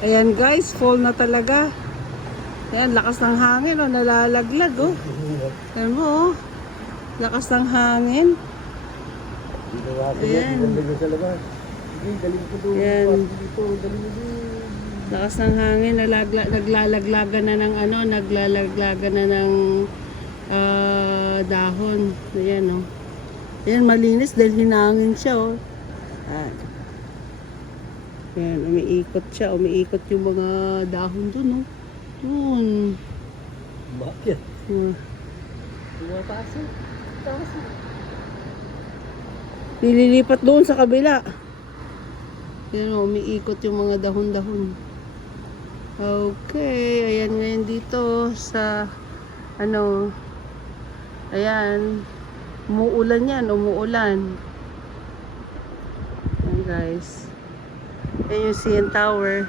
Ayan guys, fall na talaga. Ayan, lakas ng hangin, oh, nalalaglag, oh. Ayan mo, oh. Lakas ng hangin. Ayan. Ayan. Lakas ng hangin, naglalaglagan na ng ano, naglalaglagan na ng dahon. Ayan, oh. Ayan, malinis dahil hinangin siya, oh. Ayan, umiikot siya. Umiikot yung mga dahon dun, oh. Dun. Bakit? Pumapasok. Nililipat doon sa kabila. Ayan, oh, umiikot yung mga dahon-dahon. Okay, ayan ngayon dito sa ano. Ayan. Umuulan yan, umuulan. Ayan guys. Ayan yung CN Tower.